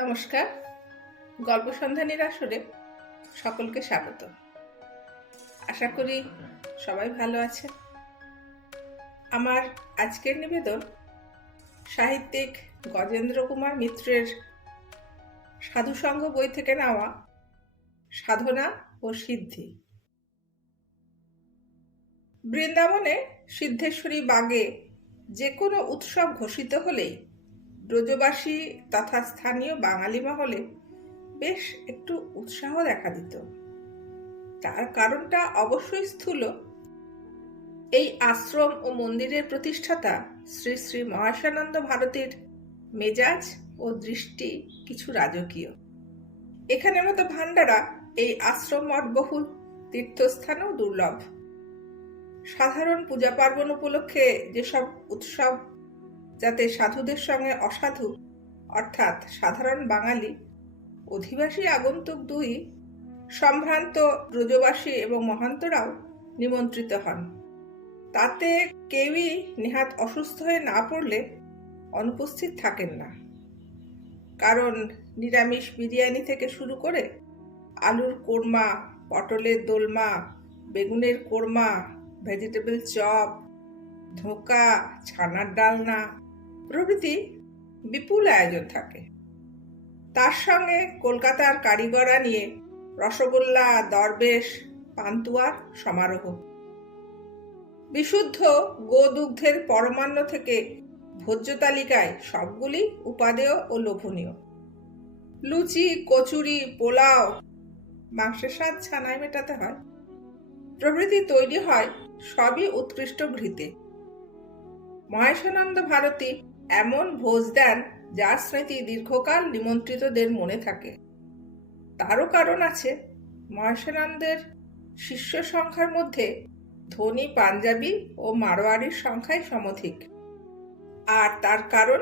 নমস্কার। গল্প সন্ধানীর আসরে সকলকে স্বাগত। আশা করি সবাই ভালো আছে। আমার আজকের নিবেদন সাহিত্যিক গজেন্দ্র কুমার মিত্রের সাধুসঙ্গ বই থেকে নেওয়া সাধনা ও সিদ্ধি। বৃন্দাবনে সিদ্ধেশ্বরী বাগে যে কোনো উৎসব ঘোষিত হলেই ব্রজবাসী তথা স্থানীয় বাঙালি মহলে বেশ একটু উৎসাহ দেখা দিত। তার কারণটা অবশ্যই স্থূল। এই আশ্রম ও মন্দিরের প্রতিষ্ঠাতা শ্রী শ্রী মহেশানন্দ ভারতীর মেজাজ ও দৃষ্টি কিছু রাজকীয়। এখানের মতো ভান্ডারা এই আশ্রম মঠ বহুল তীর্থস্থানেও দুর্লভ। সাধারণ পূজা পার্বণ উপলক্ষে যেসব উৎসব যাতে সাধুদের সঙ্গে অসাধু অর্থাৎ সাধারণ বাঙালি অধিবাসী আগন্তুক দুই সম্ভ্রান্ত ব্রজবাসী এবং মহান্তরাও নিমন্ত্রিত হন, তাতে কেউই নেহাত অসুস্থ হয়ে না পড়লে অনুপস্থিত থাকেন না। কারণ নিরামিষ বিরিয়ানি থেকে শুরু করে আলুর কোরমা, পটলের দোলমা, বেগুনের কোরমা, ভেজিটেবল চপ, ধোঁকা, ছানার ডালনা প্রভৃতি বিপুল আয়োজন থাকে। তার সঙ্গে কলকাতার কারিগররা নিয়ে রসগোল্লা, দরবেশ, পান্তুয়ার সমারোহ। বিশুদ্ধ গোদুগ্ধের পরমান্ন থেকে ভোজ্য তালিকায় সবগুলি উপাদেয় ও লোভনীয়। লুচি, কচুরি, পোলাও, মাংসের স্বাদ ছানায় মেটাতে হয় প্রভৃতি তৈরি হয় সবই উৎকৃষ্ট ঘৃতে। মহেশানন্দ ভারতী এমন ভোজ দেন যার স্মৃতি দীর্ঘকাল নিমন্ত্রিতদের মনে থাকে। তারও কারণ আছে। মহেশানন্দের শিষ্য সংখ্যার মধ্যে ধনী পাঞ্জাবি ও মারোয়ারির সংখ্যাই সমধিক। আর তার কারণ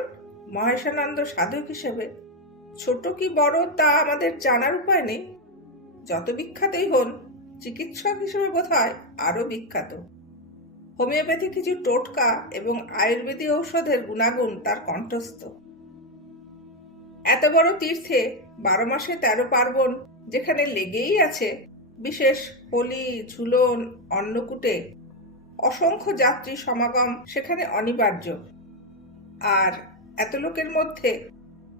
মহেশানন্দ সাধক হিসেবে ছোট কি বড় তা আমাদের জানার উপায় নেই। যত বিখ্যাতই হন, চিকিৎসক হিসেবে বোধ হয় আরও বিখ্যাত। হোমিওপ্যাথি কিছু টোটকা এবং আয়ুর্বেদিক ঔষধের গুণাগুণ তার কণ্ঠস্থ। এত বড় তীর্থে 12 মাসে 13 পার্বণ যেখানে লেগেই আছে, বিশেষ হোলি, ঝুলন, অন্নকূটে অসংখ্য যাত্রী সমাগম সেখানে অনিবার্য। আর এত লোকের মধ্যে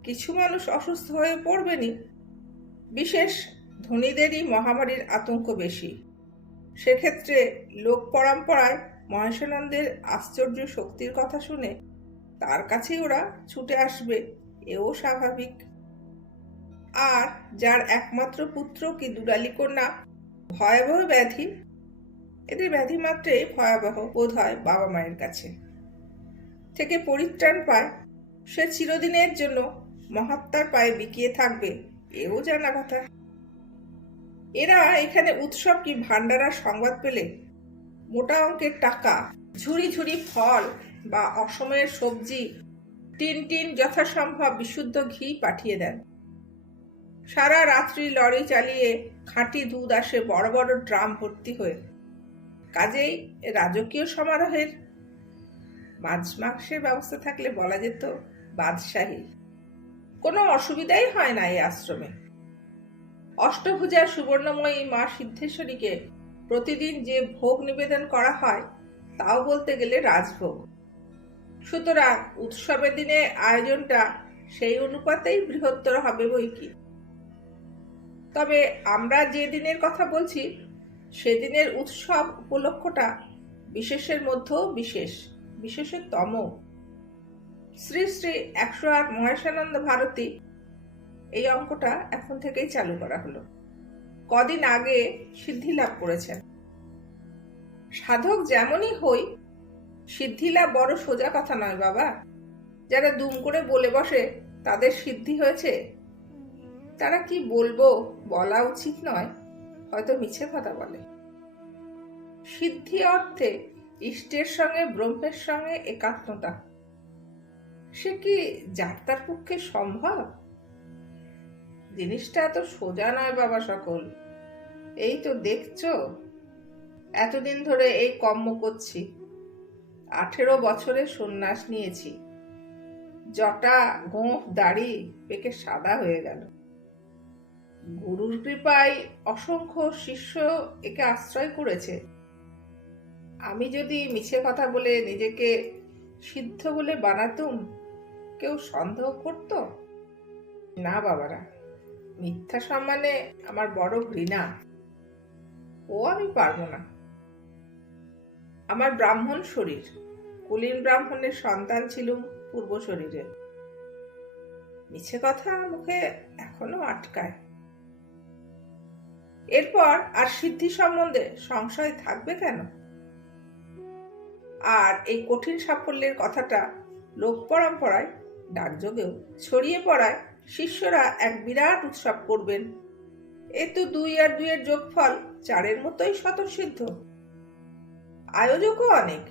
কিছু মানুষ অসুস্থ হয়ে পড়বেনি। বিশেষ ধনীদেরই মহামারীর আতঙ্ক বেশি। সেক্ষেত্রে লোক পরম্পরায় মহেশানন্দের আশ্চর্য শক্তির কথা শুনে তার কাছেই ওরা ছুটে আসবে, এও স্বাভাবিক। আর যার একমাত্র পুত্র কি দুলালী কন্যা ভয়াবহ ব্যাধি, এদের ব্যাধি মাত্রেই ভয়াবহ বোধ হয় বাবা মায়ের কাছে, থেকে পরিত্রাণ পায়, সে চিরদিনের জন্য মহাত্মার পায়ে বিকিয়ে থাকবে, এও জানা কথা। এরা এখানে উৎসব কি ভান্ডারার সংবাদ পেলে মোটা অঙ্কের টাকা, ঝুড়ি ঝুড়ি ফল বা অসময়ের সবজি, টিন টিন যথাসম্ভব বিশুদ্ধ ঘি পাঠিয়ে দেন। সারা রাত্রি লরি চালিয়ে খাঁটি দুধ আসে বড় বড় ড্রাম ভর্তি হয়ে। কাজেই রাজকীয় সমারোহের মাছ মাংসের ব্যবস্থা থাকলে বলা যেত বাদশাহী। কোনো অসুবিধাই হয় না এই আশ্রমে। অষ্টভুজার সুবর্ণময়ী মা সিদ্ধেশ্বরীকে প্রতিদিন যে ভোগ নিবেদন করা হয় তাও বলতে গেলে রাজভোগ। সুতরাং উৎসবের দিনে আয়োজনটা সেই অনুপাতেই বৃহত্তর হবে বইকি। তবে আমরা যে দিনের কথা বলছি সেদিনের উৎসব উপলক্ষটা বিশেষের মধ্যেও বিশেষ, বিশেষতম। শ্রী শ্রী 108 মহেশানন্দ ভারতী এই অঙ্কটা এখন থেকেই চালু করা হলো। কদিন আগে সিদ্ধি লাভ করেছেন। সাধক যেমনই হই, সিদ্ধি লাভ বড় সোজা কথা নয় বাবা। যারা দুম করে বলে বসে তাদের সিদ্ধি হয়েছে, তারা কি বলবো বলা উচিত নয়, হয়তো মিছে কথা বলে। সিদ্ধি অর্থে ইষ্টের সঙ্গে ব্রহ্মের সঙ্গে একাত্মতা। সে কি যার তার পক্ষে সম্ভব? জিনিসটা এত সোজা নয় বাবা সকল। এই তো দেখছো, এতদিন ধরে এই কর্ম করছি, 18 বছরে সন্ন্যাস নিয়েছি, জটা, গোঁফ, দাড়ি পেকে সাদা হয়ে গেল। গুরুর কৃপায় অসংখ্য শিষ্য একে আশ্রয় করেছে। আমি যদি মিছে কথা বলে নিজেকে সিদ্ধ বলে বানাতুম, কেউ সন্দেহ করত? না বাবারা, মিথ্যা সম্মানে আমার বড় ঘৃণা, ও আমি পারবো না। আমার ব্রাহ্মণ শরীর, কুলীন ব্রাহ্মণের সন্তান ছিলুম পূর্ব শরীরে। মিছে কথা মুখে এখনো আটকায়। এরপর আর সিদ্ধি সম্বন্ধে সংশয় থাকবে কেন? আর এই কঠিন সাফল্যের কথাটা লোক পরম্পরায়, ডাকযোগেও ছড়িয়ে পড়ায় শিষ্যরা এক বিরাট উৎসব করবেন। এ তো 2 আর 2 এর যোগফল 4-এর মতোই স্বতঃসিদ্ধ। আয়োজকও অনেক।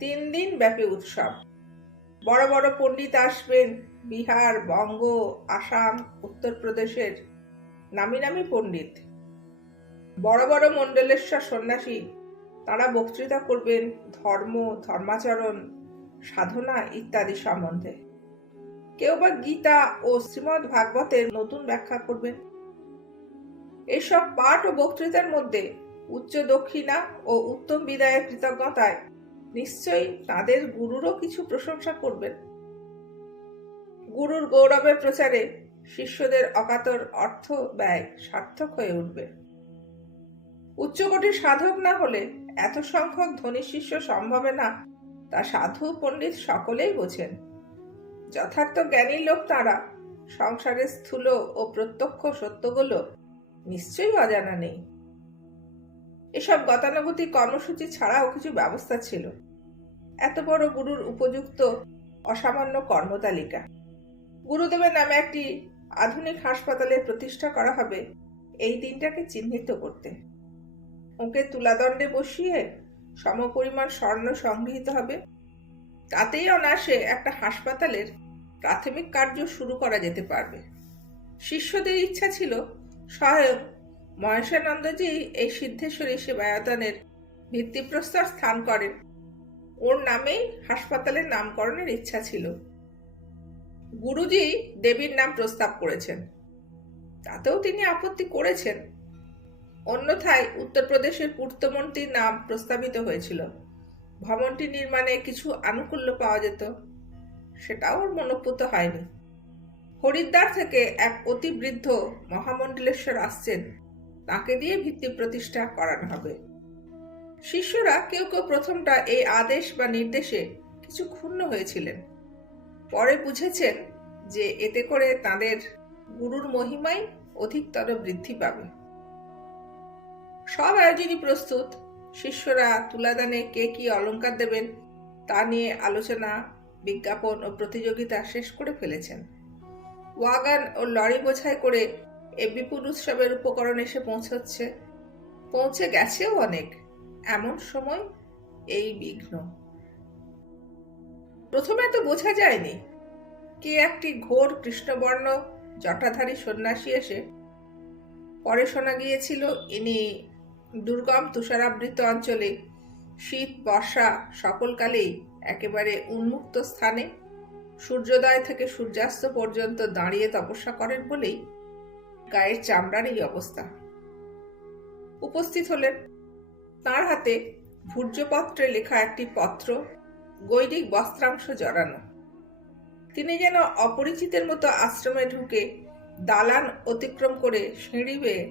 3 দিন ব্যাপী উৎসব। বড় বড় পণ্ডিত আসবেন, বিহার, বঙ্গ, আসাম, উত্তরপ্রদেশের নামি নামি পণ্ডিত। বড় বড় মণ্ডলেশ্বর সন্ন্যাসী, তারা বক্তৃতা করবেন ধর্ম, ধর্মাচরণ, সাধনা ইত্যাদি সম্বন্ধে। কেউ বা গীতা ও শ্রীমদ্ ভাগবতের নতুন ব্যাখ্যা করবেন। এইসব পাঠ ও বক্তৃতার মধ্যে উচ্চ দক্ষিণা ও উত্তম বিদায়ের কৃতজ্ঞতায় নিশ্চয়ই তাদের গুরুরও কিছু প্রশংসা করবেন। গুরুর গৌরবের প্রচারে শিষ্যদের অকাতর অর্থ ব্যয় সার্থক হয়ে উঠবে। উচ্চকোটির সাধক না হলে এত সংখ্যক ধনী শিষ্য সম্ভবে না, তা সাধু পণ্ডিত সকলেই বোঝেন। যথার্থ জ্ঞানী লোক তারা, সংসারের স্থূল ও প্রত্যক্ষ সত্যগুলো নিশ্চয়ই অজানা নেই। এসব গতানুগতিক কর্মসূচি ছাড়াও কিছু ব্যবস্থা ছিল। এত বড় গুরুর উপযুক্ত অসামান্য কর্মতালিকা। গুরুদেবের নামে একটি আধুনিক হাসপাতালের প্রতিষ্ঠা করা হবে এই দিনটাকে চিহ্নিত করতে। ওকে তুলাদণ্ডে বসিয়ে সমপরিমাণ স্বর্ণ সংগৃহীত হবে। তাতেই অনায়াসে একটা হাসপাতালের প্রাথমিক কার্য শুরু করা যেতে পারবে। শিষ্যদের ইচ্ছা ছিল স্বয়ং মহেশানন্দজি এই সিদ্ধেশ্বরী সেবায়তনের ভিত্তিপ্রস্তর স্থান করেন। ওর নামেই হাসপাতালের নামকরণের ইচ্ছা ছিল। গুরুজি দেবীর নাম প্রস্তাব করেছেন, তাতেও তিনি আপত্তি করেছেন। অন্যথায় উত্তরপ্রদেশের পূর্তমন্ত্রীর নাম প্রস্তাবিত হয়েছিল। ভবনটি নির্মাণে কিছু আনুকূল্য পাওয়া যেত, সেটাও ওর মনোপুত হয়নি। হরিদ্বার থেকে এক অতি বৃদ্ধ মহামণ্ডলেশ্বর আসছেন, তাকে দিয়ে ভিত্তি প্রতিষ্ঠা করানো হবে। শিষ্যরা কেউ কেউ প্রথমটা এই আদেশ বা নির্দেশে কিছু ক্ষুণ্ণ হয়েছিলেন। পরে বুঝেছেন যে এতে করে তাদের গুরুর মহিমাই অধিকতর বৃদ্ধি পাবে। সব আয়োজনই প্রস্তুত। শিষ্যরা তুলাদানে কে কি অলংকার দেবেন তা নিয়ে আলোচনা, বিজ্ঞাপন ও প্রতিযোগিতা শেষ করে ফেলেছেন। ওয়াগান ও লরি বোঝাই করে এই বিপুল উৎসবের উপকরণ এসে পৌঁছে গেছেও অনেক। এমন সময় এই বিঘ্ন। প্রথমে তো বোঝা যায়নি। কে একটি ঘোর কৃষ্ণবর্ণ জটাধারী সন্ন্যাসী এসে, পরে শোনা গিয়েছিল ইনি দুর্গম তুষারাবৃত অঞ্চলে শীত বর্ষা সকলকালেই একেবারে উন্মুক্ত স্থানে সূর্যোদয় থেকে সূর্যাস্ত পর্যন্ত দাঁড়িয়ে তপস্যা করেন বলেই গায়ের চামড়ার এই অবস্থা। উপস্থিত হলেন। তাঁর হাতে ভূর্জপত্রে লেখা একটি পত্র, গৈরিক বস্ত্রাংশ জড়ানো। তিনি যেন অপরিচিতের মতো আশ্রমে ঢুকে দালান অতিক্রম করে সিঁড়ি বেয়ে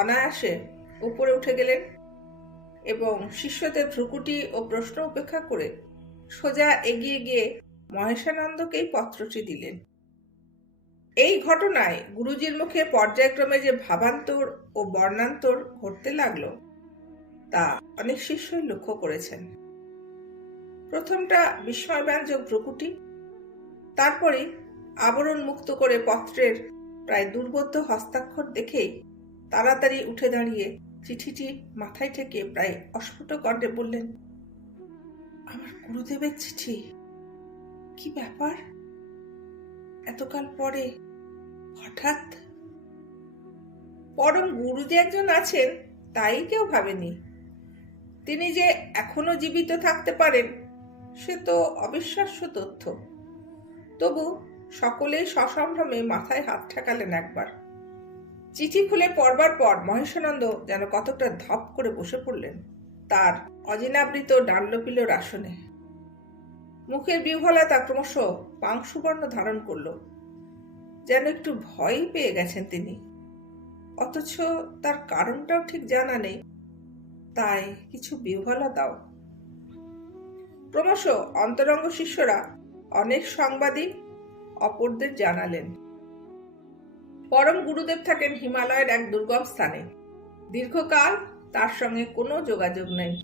অনায়াসে উপরে উঠে গেলেন এবং শিষ্যদের ভ্রুকুটি ও প্রশ্ন উপেক্ষা করে সোজা এগিয়ে গিয়ে মহেশানন্দকেই পত্রটি দিলেন। এই ঘটনায় গুরুজির মুখে পর্যায়ক্রমে যে ভাবান্তর ও বর্ণান্তর ঘটতে লাগলো তা অনেক শিষ্যই লক্ষ্য করেছেন। প্রথমটা বিস্ময়ব্যঞ্জক ভ্রুকুটি, তারপরে আবরণ মুক্ত করে পত্রের প্রায় দুর্বোধ্য হস্তাক্ষর দেখেই তাড়াতাড়ি উঠে দাঁড়িয়ে চিঠিটি মাথায় ঠেকে প্রায় অস্ফুট কণ্ঠে বললেন, আমার গুরুদেবের চিঠি। কি ব্যাপার? এতকাল পরে হঠাৎ? পরম গুরু যে একজন আছেন তাই কেউ ভাবেনি। তিনি যে এখনো জীবিত থাকতে পারেন সে তো অবিশ্বাস্য তথ্য। তবু সকলেই সসম্ভ্রমে মাথায় হাত ঠেকালেন একবার। চিঠি খুলে পড়বার পর মহেশানন্দ যেন কতকটা ধপ করে বসে পড়লেন তার অজিনাবৃত ডানলপিলোর আসনে। মুখের বিহ্বলতা ক্রমশ পাংশুবর্ণ ধারণ করল, যেন একটু ভয়ই পেয়ে গেছেন তিনি। অথচ তার কারণটাও ঠিক জানা নেই, তাই কিছু বিহ্বলতাও। ক্রমশ অন্তরঙ্গ শিষ্যরা অনেক সংবাদই অপরদের জানালেন। পরম গুরুদেব থাকেন হিমালয়ের এক দুর্গম স্থানে। দীর্ঘকাল তার সঙ্গে কোনো যোগাযোগ নেই।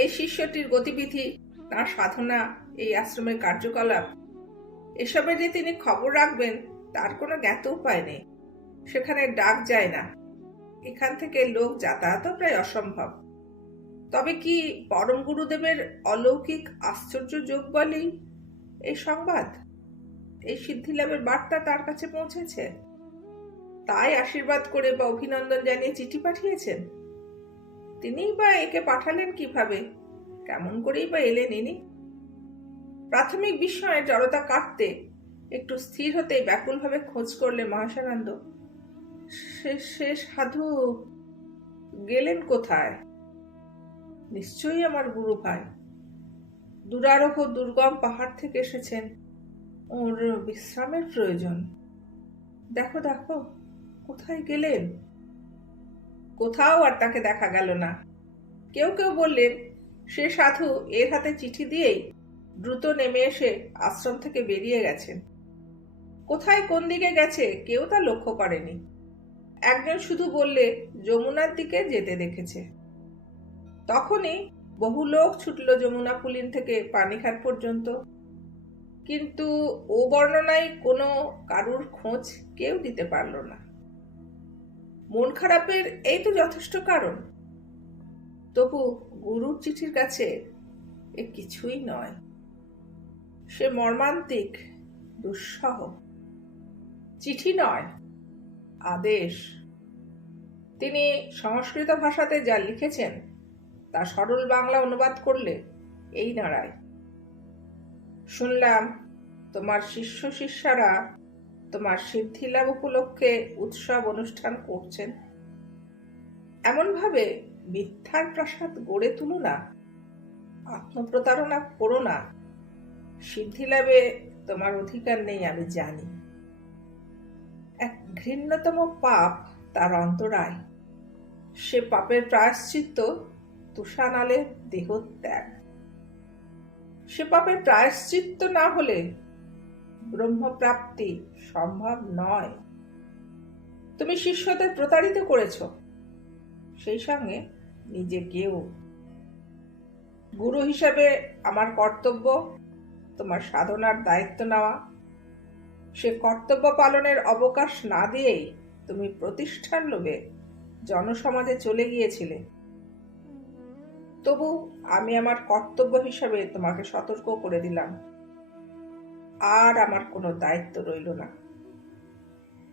এই শিষ্যটির গতিবিধি, তার সাধনা, এই আশ্রমের কার্যকলাপ, এসবের যে তিনি খবর রাখবেন তার কোনো জ্ঞাত উপায় নেই। সেখানে ডাক যায় না, এখান থেকে লোক যাতায়াতও প্রায় অসম্ভব। তবে কি পরম গুরুদেবের অলৌকিক আশ্চর্য যোগ বলেই এই সংবাদ, এই সিদ্ধিলাভের বার্তা তার কাছে পৌঁছেছে, তাই আশীর্বাদ করে বা অভিনন্দন জানিয়ে চিঠি পাঠিয়েছেন? তিনিই বা একে পাঠালেন কিভাবে, কেমন করেই বা এলেন ইনি? প্রাথমিক বিস্ময়ে জড়তা কাটতে একটু স্থির হতেই ব্যাকুলভাবে খোঁজ করলে মহেশানন্দ। সে সাধু গেলেন কোথায়? নিশ্চয়ই আমার গুরু ভাই, দুরারোহ দুর্গম পাহাড় থেকে এসেছেন, ওর বিশ্রামের প্রয়োজন। দেখো দেখো কোথায় গেলেন? কোথাও আর তাকে দেখা গেল না। কেউ কেউ বললেন সে সাধু এর হাতে চিঠি দিয়েই দ্রুত নেমে এসে আশ্রম থেকে বেরিয়ে গেছেন। কোথায় কোন দিকে গেছে কেউ তা লক্ষ্য করেনি। একজন শুধু বললে যমুনার দিকে যেতে দেখেছে। তখনই বহু লোক ছুটল যমুনা পুলিন থেকে পানিঘাট পর্যন্ত, কিন্তু ও বর্ণনায় কোনো কারুর খোঁজ কেউ দিতে পারল না। মন খারাপের এই তো যথেষ্ট কারণ। তবু গুরুর চিঠির কাছে এ কিছুই নয়। সে মর্মান্তিক, দুঃসহ। চিঠি নয়, আদেশ। তিনি সংস্কৃত ভাষাতে যা লিখেছেন তা সরল বাংলা অনুবাদ করলে এই দাঁড়ায়: শুনলাম তোমার শিষ্য শিষ্যারা তোমার সিদ্ধিলাভ উপলক্ষে উৎসব অনুষ্ঠান করছেন। এমনভাবে মিথ্যার প্রাসাদ গড়ে তুলো না, আত্মপ্রতারণা করো না। সিদ্ধিলাভে তোমার অধিকার নেই আমি জানি। এক ঘৃণ্যতম পাপ তার অন্তরায়। সে পাপের প্রায়শ্চিত্ত তুষানালের দেহত্যাগ। সে পাপের প্রায়শ্চিত্ত না হলে ব্রহ্মপ্রাপ্তি সম্ভব নয়। তুমি শিষ্যদের প্রতারিত করেছ, সেই সঙ্গে নিজেকেও। গুরু হিসাবে আমার কর্তব্য তোমার সাধনার দায়িত্ব নেওয়া। সে কর্তব্য পালনের অবকাশ না দিয়েই তুমি প্রতিষ্ঠার লোভে জনসমাজে চলে গিয়েছিলে। তবু আমি আমার কর্তব্য হিসাবে তোমাকে সতর্ক করে দিলাম। আর আমার কোনো দায়িত্ব রইল না,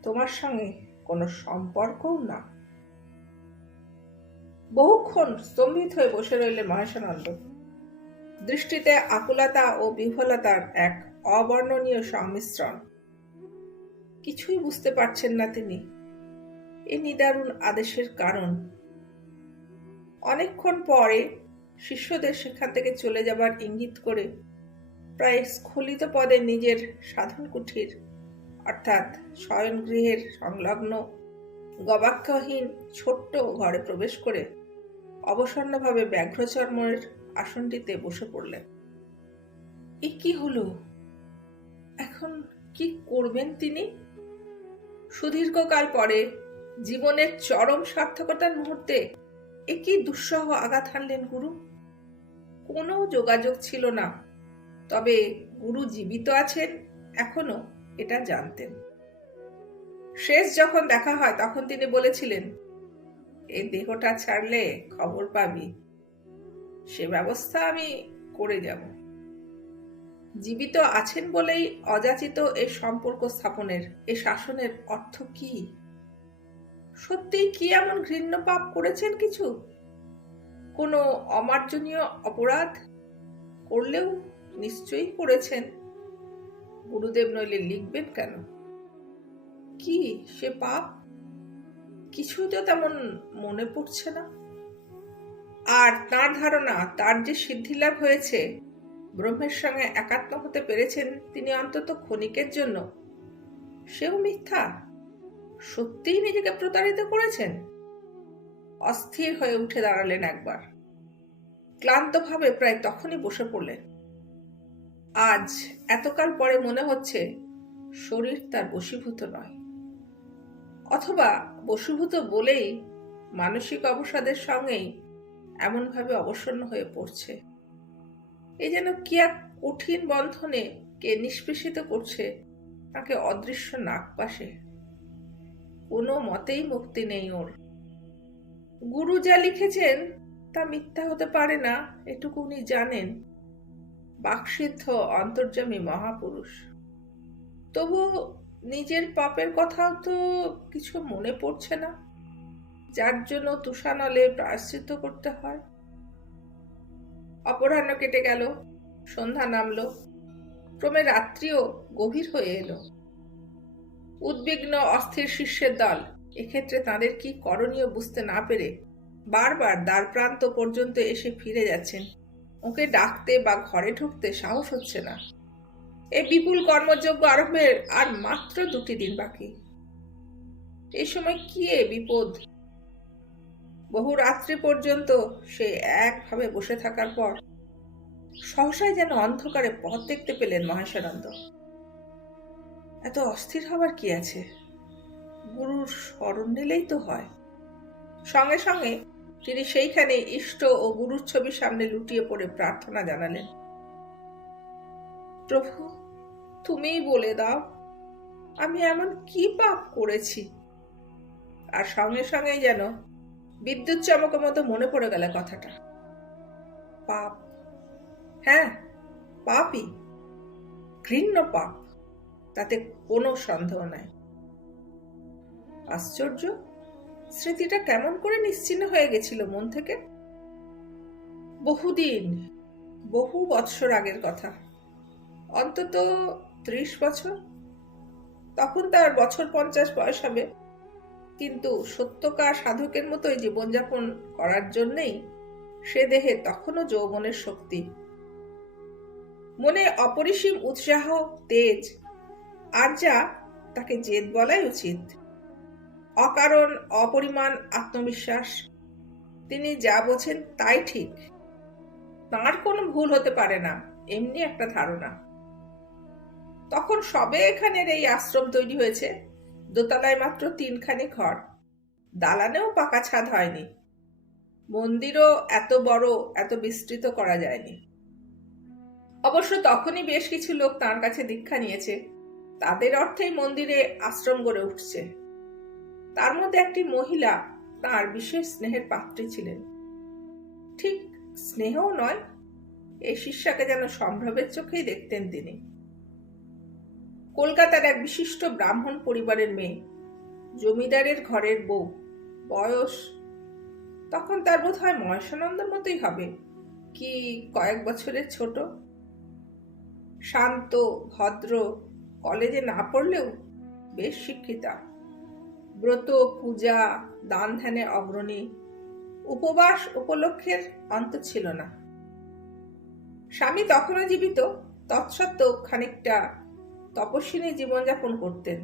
তোমার সঙ্গে কোনো সম্পর্কও না। বহুক্ষণ স্তম্ভিত হয়ে বসে রইলেন মহেশানন্দ। দৃষ্টিতে আকুলতা ও বিহ্বলতার এক অবর্ণনীয় সংমিশ্রণ। কিছুই বুঝতে পারছেন না তিনি এ নিদারুণ আদেশের কারণ। অনেকক্ষণ পরে শিষ্যদের সেখান থেকে চলে যাবার ইঙ্গিত করে প্রায় স্খলিত পদে নিজের সাধন কুঠির অর্থাৎ শয়নগৃহের সংলগ্ন গবাক্ষহীন ছোট্ট ঘরে প্রবেশ করে অবসন্নভাবে ব্যাঘ্রচর্মের আসনটিতে বসে পড়লেন। এ কি হলো? এখন কি করবেন তিনি? সুদীর্ঘকাল পরে জীবনের চরম সার্থকতার মুহূর্তে এ কি দুঃসহ আঘাত হানলেন গুরু। কোনো যোগাযোগ ছিল না, তবে গুরু জীবিত আছেন এখনো এটা জানতেন। শেষ যখন দেখা হয় তখন তিনি বলেছিলেন, এই দেহটা ছাড়লে খবর পাবি, সে ব্যবস্থা আমি করে যাব। জীবিত আছেন বলেই অযাচিত এই সম্পর্ক স্থাপনের, এই শাসনের অর্থ কি? সত্যিই কি এমন ঘৃণ্য পাপ করেছেন কিছু? কোনো অমার্জনীয় অপরাধ? করলেও নিশ্চয়ই করেছেন। গুরুদেব নইলে লিখবেন কেন? কি সে পাপ? কিছুই তো তেমন মনে পড়ছে না। আর তার ধারণা তার যে সিদ্ধিলাভ হয়েছে, ব্রহ্মের সঙ্গে একাত্ম হতে পেরেছেন তিনি অন্তত ক্ষণিকের জন্য, সেও মিথ্যা। সত্যিই নিজেকে প্রতারিত করেছেন। অস্থির হয়ে উঠে দাঁড়ালেন একবার, ক্লান্তভাবে প্রায় তখনই বসে পড়লেন। আজ এতকাল পরে মনে হচ্ছে শরীর তার বশীভূত নয়, অথবা বশীভূত বলেই মানসিক অবসাদের সঙ্গেই এমনভাবে অবসন্ন হয়ে পড়ছে। এ যেন কি এক কঠিন বন্ধনে কে নিষ্পেষিত করছে তাকে অদৃশ্য নাগপাশে। কোনো মতেই মুক্তি নেই ওর। গুরু যা লিখেছেন তা মিথ্যা হতে পারে না, এটুকু উনি জানেন। বাকসিদ্ধ অন্তর্যামী মহাপুরুষ। তবু নিজের পাপের কথাও তো কিছু মনে পড়ছে না, যার জন্য তুষানলে প্রায়শ্চিত্ত করতে হয়। অপরাহ্ন কেটে গেল, সন্ধ্যা নামল, ক্রমে রাত্রিও গভীর হয়ে এলো। উদ্বিগ্ন অস্থির শিষ্যের দল এক্ষেত্রে তাদের কি করণীয় বুঝতে না পেরে বারবার দ্বার প্রান্ত পর্যন্ত এসে ফিরে যাচ্ছেন। ওকে ডাকতে বা ঘরে ঢুকতে সাহস হচ্ছে না। এই বিপুল কর্মযজ্ঞ আরম্ভের আর মাত্র 2 দিন বাকি। এই সময় কি বিপদ! বহু রাত্রি পর্যন্ত সে একভাবে বসে থাকার পর সহসাই যেন অন্ধকারে পথ দেখতে পেলেন মহেশানন্দ। এত অস্থির হবার কি আছে? গুরুর স্মরণ নিলেই তো হয়। সঙ্গে সঙ্গে তিনি সেইখানে ইষ্ট ও গুরুর ছবির সামনে লুটিয়ে পড়ে প্রার্থনা জানালেন, প্রভু, তুমিই বলে দাও আমি এমন কি পাপ করেছি। আর সঙ্গে সঙ্গেই যেন বিদ্যুৎ চমকের মতো মনে পড়ে গেল কথাটা। পাপ, হ্যাঁ পাপই, ঘৃণ্য পাপ, তাতে কোনো সন্দেহ নাই। আশ্চর্য, স্মৃতিটা কেমন করে নিশ্চিহ্ন হয়ে গেছিল মন থেকে। বহুদিন, বহু বৎসর আগের কথা, অন্তত 30 বছর। তখন তার বছর 50 বয়স হবে, কিন্তু সত্যকার সাধকের মতোই জীবনযাপন করার জন্যেই সে দেহে তখনও যৌবনের শক্তি, মনে অপরিসীম উৎসাহ, তেজ, আর যা তাকে জেদ বলাই উচিত, অকারণ অপরিমাণ আত্মবিশ্বাস। তিনি যা বোঝেন তাই ঠিক, তাঁর কোনো ভুল হতে পারে না, এমনি একটা ধারণা। তখন সবে এখানের এই আশ্রম তৈরি হয়েছে, দোতলায় মাত্র 3খানি ঘর, দালানেও পাকা ছাদ হয়নি, মন্দিরও এত বড় এত বিস্তৃত করা যায়নি। অবশ্য তখনই বেশ কিছু লোক তাঁর কাছে দীক্ষা নিয়েছে, তাদের অর্থেই মন্দিরে আশ্রম গড়ে উঠছে। তার মধ্যে একটি মহিলা তাঁর বিশেষ স্নেহের পাত্রী ছিলেন। ঠিক স্নেহও নয়, এই শিষ্যাকে যেন সম্ভ্রমের চোখেই দেখতেন তিনি। কলকাতার এক বিশিষ্ট ব্রাহ্মণ পরিবারের মেয়ে, জমিদারের ঘরের বউ, বয়স তখন তার বোধ হয় মহেশানন্দর মতোই হবে, কি কয়েক বছরের ছোট। শান্ত, ভদ্র, কলেজে না পড়লেও বেশ শিক্ষিতা, ব্রত, পূজা, দান ধ্যানে অগ্রণী, উপবাস উপলক্ষের অন্ত ছিল না। স্বামী তখনও জীবিত, তৎসত্ত্বেও খানিকটা তপস্বিনী জীবনযাপন করতেন।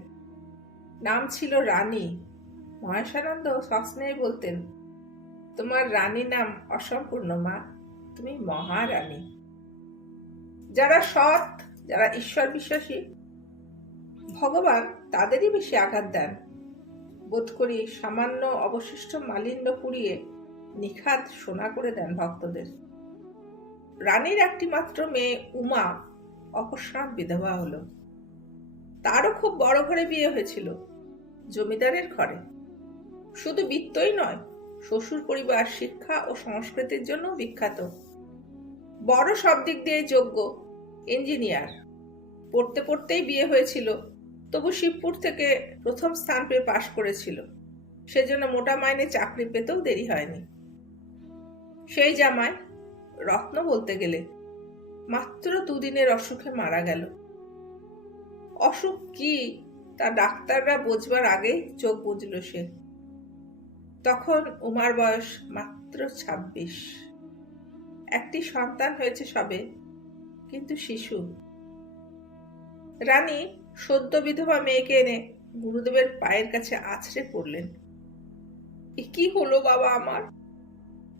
নাম ছিল রানী। মহেশানন্দ সস্নেহে বলতেন, তোমার রানী নাম অসম্পূর্ণ মা, তুমি মহারানী। যারা সৎ, যারা ঈশ্বর বিশ্বাসী, ভগবান তাদেরই বেশি আঘাত দেন। বোধ করি সামান্য অবশিষ্ট মালিন্য পুড়িয়ে নিখাদ সোনা করে দেন ভক্তদের। রানীর একটি মাত্র মেয়ে উমা অকস্মাৎ বিধবা হলো। তারও খুব বড় ঘরে বিয়ে হয়েছিল, জমিদারের ঘরে। শুধু বিত্তই নয়, শ্বশুর পরিবার শিক্ষা ও সংস্কৃতির জন্য বিখ্যাত, বড় সব দিক দিয়ে যোগ্য, ইঞ্জিনিয়ার। পড়তে পড়তেই বিয়ে হয়েছিল, তবু শিবপুর থেকে প্রথম স্থান পেয়ে পাশ করেছিল, সেজন্য মোটা মাইনে চাকরি পেতেও দেরি হয়নি। সেই জামাই, রত্ন বলতে গেলে, মাত্র 2 দিনের অসুখে মারা গেল। অসুখ কি তা ডাক্তাররা বুঝবার আগেই চোখ বুঝল সে। তখন উমার বয়স মাত্র 26। একটি সন্তান হয়েছে সবে, কিন্তু শিশু। রানী সদ্য বিধবা মেয়েকে এনে গুরুদেবের পায়ের কাছে আছড়ে পড়লেন। এ কি হলো বাবা আমার?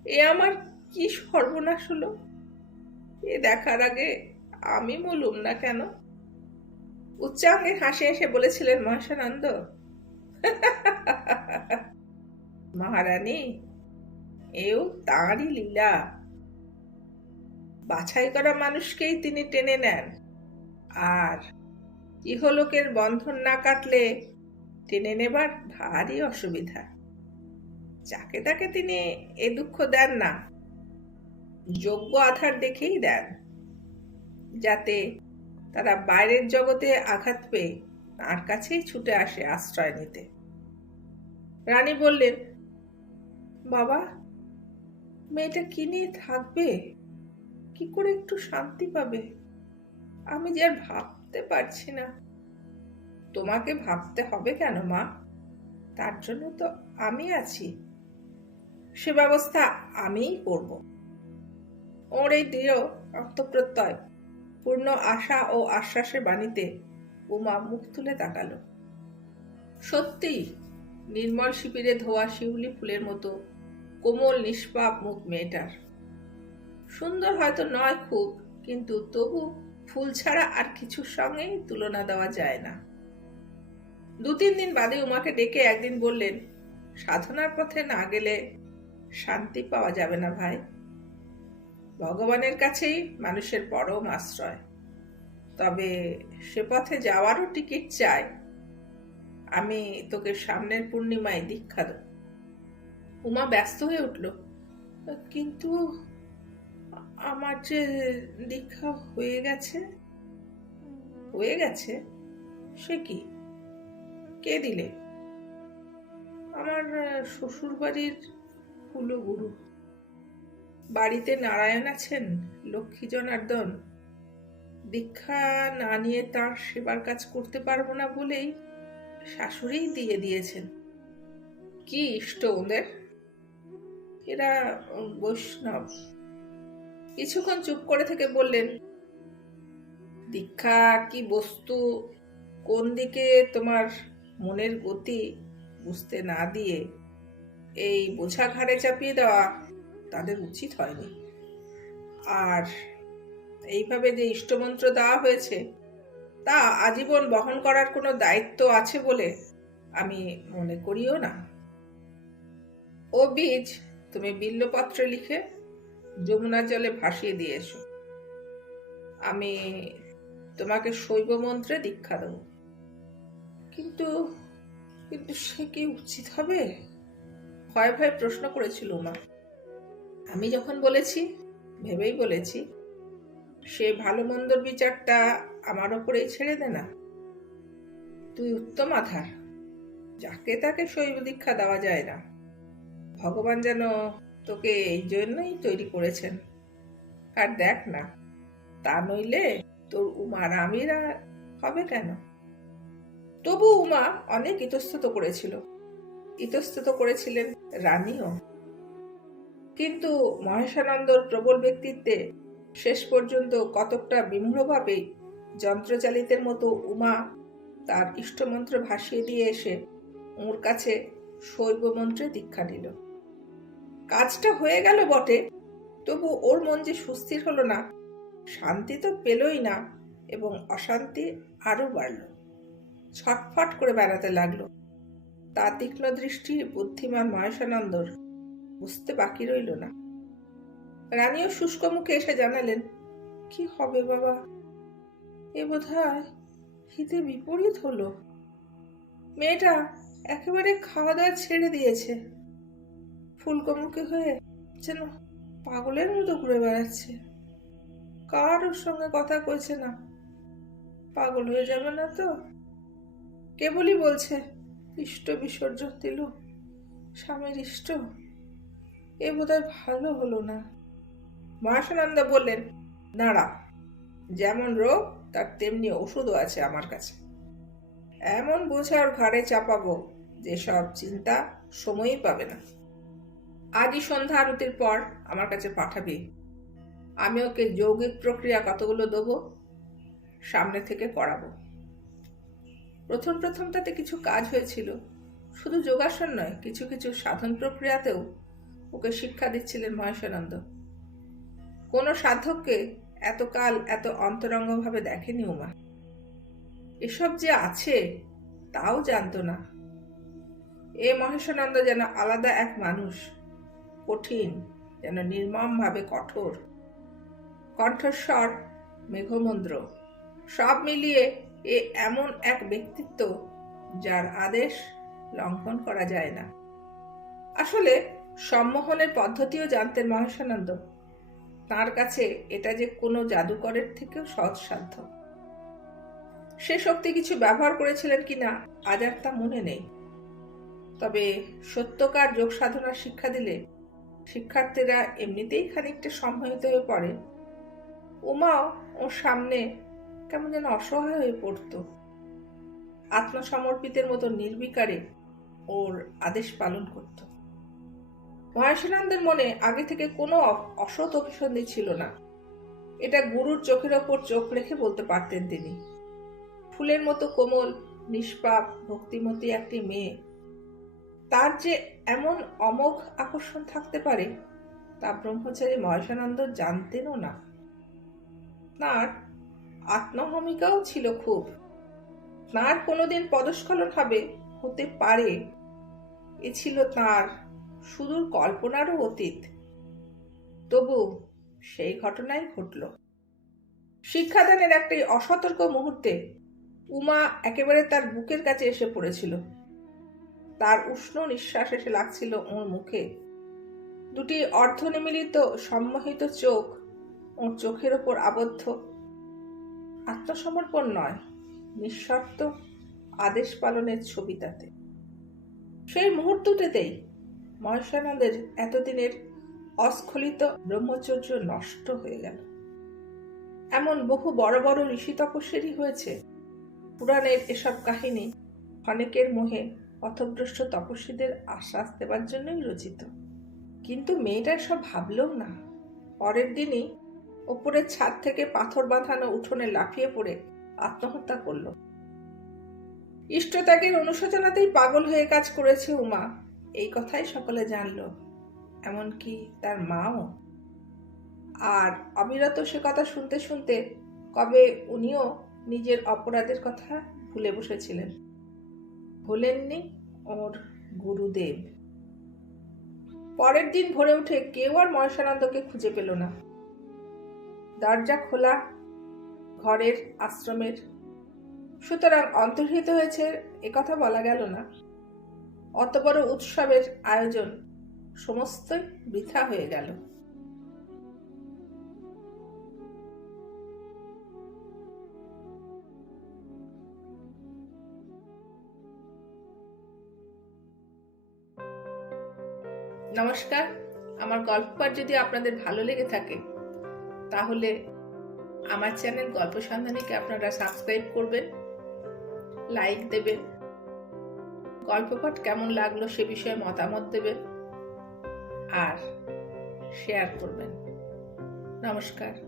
এ আমার কি সর্বনাশ হলো? এ দেখার আগে আমি মলুম না কেন? উচ্চাঙ্গে হাসি হেসে বলেছিলেন মহেশানন্দ, মহারানী, এও তাঁরই লীলা। বাছাই করা মানুষকেই তিনি টেনে নেন, আর ইহলোকের বন্ধন না কাটলে টেনে নেবার ভারী অসুবিধা। যাকে তাকে তিনি এ দুঃখ দেন না, যোগ্য আধার দেখেই দেন, যাতে তারা বাইরের জগতে আঘাত পেয়ে তার কাছেই ছুটে আসে আশ্রয় নিতে। রানী বললেন, বাবা, মেয়েটা কি নিয়ে থাকবে? কি করে একটু শান্তি পাবে? আমি যে আর ভাবতে পারছি না। তোমাকে ভাবতে হবে কেন মা? তার জন্য তো আমি আছি। সে ব্যবস্থা আমিই করব। ওর এই দৃঢ় আত্মপ্রত্যয়, পূর্ণ আশা ও আশ্বাসের বাণীতে উমা মুখ তুলে তাকালো। সত্যি নির্মল শিবিরে ধোয়া শিউলি ফুলের মতো কোমল নিষ্পাপ মুখ মেয়েটার। সুন্দর হয়তো নয় খুব, কিন্তু তবু ফুল ছাড়া আর কিছুর সঙ্গেই তুলনা দেওয়া যায় না। 2-3 দিন বাদে উমাকে ডেকে একদিন বললেন, সাধনার পথে না গেলে শান্তি পাওয়া যাবে না ভাই। ভগবানের কাছেই মানুষের পরম আশ্রয়, তবে সে পথে যাওয়ারও টিকিট চাই। আমি তোকে সামনের পূর্ণিমায় দীক্ষা দেব। উমা ব্যস্ত হয়ে উঠল, কিন্তু আমার যে দীক্ষা হয়ে গেছে। হয়ে গেছে? সে কি? কে দিলে? আমার শ্বশুর বাড়ির কুলগুরু। বাড়িতে নারায়ণ আছেন, লক্ষ্মী জনার্দন। দীক্ষা না নিয়ে তার সেবার কাজ করতে পারবো না বলেই শাশুড়ি দিয়ে দিয়েছেন। কি ইষ্ট ওদের? এরা বৈষ্ণব। কিছুক্ষণ চুপ করে থেকে বললেন, দীক্ষা কি বস্তু, কোন দিকে তোমার মনের গতি বুঝতে না দিয়ে এই বোঝা ঘাড়ে চাপিয়ে দেওয়া তাদের উচিত হয়নি। আর এইভাবে যে ইষ্টমন্ত্র দেওয়া হয়েছে তা আজীবন বহন করার কোনো দায়িত্ব আছে বলে আমি মনে করিও না। ও বীজ তুমি বিল্লপত্রে লিখে যমুনার জলে ভাসিয়ে দিয়ে এসো। আমি তোমাকে শৈব মন্ত্রে দীক্ষা দেব। কিন্তু কিন্তু সে কি উচিত হবে? ভয় ভয় প্রশ্ন করেছিল উমা। আমি যখন বলেছি, ভেবেই বলেছি, সে ভালো মন্দর বিচারটা আমার ওপরেই ছেড়ে দে না। তুই উত্তম আধার, যাকে তাকে শৈব দীক্ষা দেওয়া যায় না। ভগবান যেন তোকে এই জন্যই তৈরি করেছেন। আর দেখ না, তা নইলে তোর উমার আমিরা হবে কেন? তবু উমা অনেক ইতস্তত করেছিল, ইতস্তত করেছিলেন রানীও। কিন্তু মহেশানন্দর প্রবল ব্যক্তিত্বে শেষ পর্যন্ত কতকটা বিমূঢ়ভাবে যন্ত্রচালিতের মতো উমা তার ইষ্টমন্ত্র ভাসিয়ে দিয়ে এসে ওর কাছে শৈব মন্ত্রে দীক্ষা নিল। কাজটা হয়ে গেল বটে, তবু ওর মন যে সুস্থির হলো না, শান্তি তো পেলই না, এবং অশান্তি আরো বাড়ল। ছটফট করে বেড়াতে লাগলো। তা তীক্ষ্ণ দৃষ্টি বুদ্ধিমান মহেশানন্দর বুঝতে বাকি রইল না। রানীও শুষ্ক মুখে এসে জানালেন, কি হবে বাবা? এ বোধহয় হিতে বিপরীত হলো। মেয়েটা একেবারে খাওয়া দাওয়া ছেড়ে দিয়েছে। ফুলকমুখী হয়ে যেন পাগলের মতো ঘুরে বেড়াচ্ছে। কারোর সঙ্গে কথা কইছে না। পাগল হয়ে যাবে না তো? কেবলই বলছে, ইষ্ট বিসর্জন দিল, স্বামীর ইষ্ট। এ বোধহয় ভালো হলো না। মহেশানন্দ বললেন, নাড়া, যেমন রোগ তার তেমনি ওষুধও আছে আমার কাছে। এমন বোঝা ওর ঘাড়ে চাপাবো যে সব চিন্তা সময়ই পাবে না। আজই সন্ধ্যা আরতির পর আমার কাছে পাঠাবি। আমি ওকে যৌগিক প্রক্রিয়া কতগুলো দেবো, সামনে থেকে করাবো। প্রথম প্রথম তাতে কিছু কাজ হয়েছিল। শুধু যোগাসন নয়, কিছু কিছু সাধন প্রক্রিয়াতেও ওকে শিক্ষা দিচ্ছিলেন মহেশানন্দ। কোনো সাধককে এতকাল এত অন্তরঙ্গভাবে দেখেনি উমা। এসব যে আছে তাও জানতো না। এ মহেশানন্দ যেন আলাদা এক মানুষ, কঠিন, যেন নির্মমভাবে কঠোর, কণ্ঠস্বর মেঘমন্দ্র, সব মিলিয়ে এ এমন এক ব্যক্তিত্ব যার আদেশ লঙ্ঘন করা যায় না। আসলে সম্মোহনের পদ্ধতিও জানতেন মহেশানন্দ। তার কাছে এটা যে কোনো জাদুকরের থেকেও সহজসাধ্য। সে শক্তি কিছু ব্যবহার করেছিলেন কিনা আজ আর তা মনে নেই। তবে সত্যকার যোগ সাধনার শিক্ষা দিলে শিক্ষার্থীরা এমনিতেই খানিকটা সম্মোহিত হয়ে পড়ে। উমাও ওর সামনে কেমন যেন অসহায় হয়ে পড়ত। আত্মসমর্পিতের মতো নির্বিকারে ওর আদেশ পালন করত। মহেশানন্দের মনে আগে থেকে কোনো অসৎ অভিসন্ধি ছিল না। এটা গুরুর চোখের ওপর চোখ রেখে বলতে পারতেন তিনি। ফুলের মতো কোমল, নিষ্পাপ, ভক্তিমতী একটি মেয়ে, তার যে এমন অমোঘ আকর্ষণ থাকতে পারে তা ব্রহ্মচারী মহেশানন্দ জানতেনও না। তাঁর আত্মহমিকাও ছিল খুব। তাঁর কোনোদিন পদস্খলন হতে পারে এ ছিল তাঁর সুদূর কল্পনারও অতীত। তবু সেই ঘটনাই ঘটল। শিক্ষাদানের একটি অসতর্ক মুহূর্তে উমা একেবারে তার বুকের কাছে এসে পড়েছিল। তার উষ্ণ নিঃশ্বাস এসে লাগছিল ওর মুখে। দুটি অর্ধনিমীলিত সম্মোহিত চোখ ওর চোখের ওপর আবদ্ধ। আত্মসমর্পণ নয়, নিঃশর্ত আদেশ পালনের ছবি তাতে। সেই মুহূর্তটিতেই মহেশানন্দের এতদিনের অস্খলিত ব্রহ্মচর্য নষ্ট হয়ে গেল। এমন বহু বড় বড় ঋষি তপস্বীরই হয়েছে। পুরাণের এসব কাহিনী অনেকের মোহে পথভ্রষ্ট তপস্বীদের আশ্বাস দেবার জন্যই রচিত। কিন্তু মেয়েটা সব ভাবলেও না। পরের দিনই ওপরের ছাদ থেকে পাথর বাঁধানো উঠোনে লাফিয়ে পড়ে আত্মহত্যা করল। ইষ্টত্যাগের অনুশোচনাতেই পাগল হয়ে কাজ করেছে উমা, এই কথাই সকলে জানল, এমনকি তার মাও। আর অবিরত সে কথা শুনতে শুনতে কবে উনিও নিজের অপরাধের কথা ভুলে বসেছিলেন। ভোলেননি ওর গুরুদেব। পরের দিন ভোরে উঠে কেউ আর মহেশানন্দকে খুঁজে পেল না। দরজা খোলা ঘরের, আশ্রমের। সুতরাং অন্তর্হিত হয়েছে একথা বলা গেল না। অত বড় উৎসবের আয়োজন সমস্তই বৃথা হয়ে গেল। নমস্কার। আমার গল্প পাঠ যদি আপনাদের ভালো লেগে থাকে তাহলে আমার চ্যানেল গল্প সন্ধানীকে আপনারা সাবস্ক্রাইব করবেন, লাইক দেবেন, গল্প পাঠ কেমন লাগলো সে বিষয়ে মতামত দেবেন আর শেয়ার করবেন। নমস্কার।